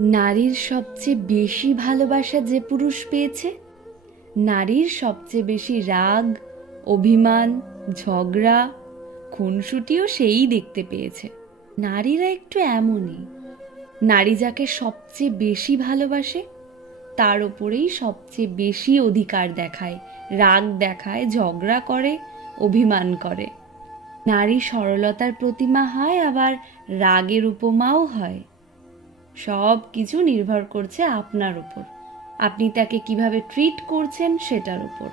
নারীর সবচেয়ে বেশি ভালোবাসা যে পুরুষ পেয়েছে? নারীর সবচেয়ে বেশি রাগ, অভিমান, ঝগড়া, খুনসুটিও সেই দেখতে পেয়েছে। নারীরা একটু এমনই। নারী যাকে সবচেয়ে বেশি ভালোবাসে, তার ওপরেই সবচেয়ে বেশি অধিকার দেখায়, রাগ দেখায়, ঝগড়া করে, অভিমান করে। নারী সরলতার প্রতিমা হয়, আবার রাগের উপমাও হয়। সব কিছু নির্ভর করছে আপনার উপর। আপনি তাকে কীভাবে ট্রিট করছেন সেটার উপর।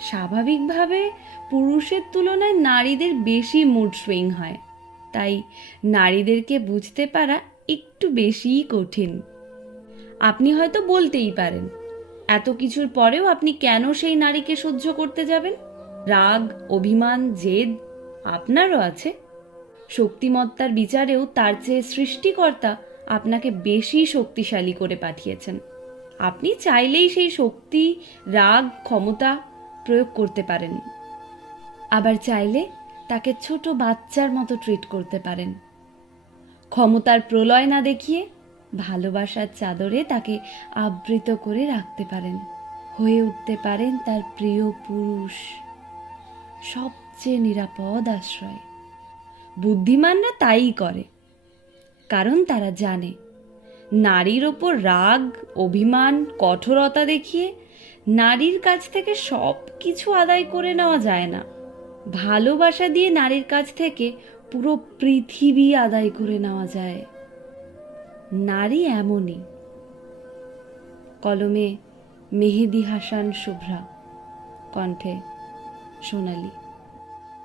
স্বাভাবিকভাবে পুরুষের তুলনায় নারীদের বেশি মুড সুইং হয়। তাই নারীদেরকে বুঝতে পারা একটু বেশিই কঠিন। আপনি হয়তো বলতেই পারেন, এত কিছুর পরেও আপনি কেন সেই নারীকে সহ্য করতে যাবেন? রাগ, অভিমান, জেদ আপনারও আছে। শক্তিমত্তার বিচারেও তার চেয়ে সৃষ্টিকর্তা আপনাকে বেশি শক্তিশালী করে পাঠিয়েছেন। আপনি চাইলেই সেই শক্তি, রাগ, ক্ষমতা প্রয়োগ করতে পারেন। আবার চাইলে তাকে ছোট বাচ্চার মতো ট্রিট করতে পারেন। ক্ষমতার প্রলয় না দেখিয়ে ভালোবাসার চাদরে তাকে আবৃত করে রাখতে পারেন। হয়ে উঠতে পারেন তার প্রিয় পুরুষ। সবচেয়ে নিরাপদ আশ্রয়। বুদ্ধিমানরা তাই করে। কারণ তারা জানে। নারীর ওপর রাগ, অভিমান, কঠোরতা দেখিয়ে নারীর কাছ থেকে সব কিছু আদায় করে নেওয়া যায় না। ভালোবাসা দিয়ে নারীর কাছ থেকে পুরো পৃথিবী আদায় করে নেওয়া যায়। নারী এমনই। কলমে মেহেদি হাসান শুভ্রা, কণ্ঠে সোনালী।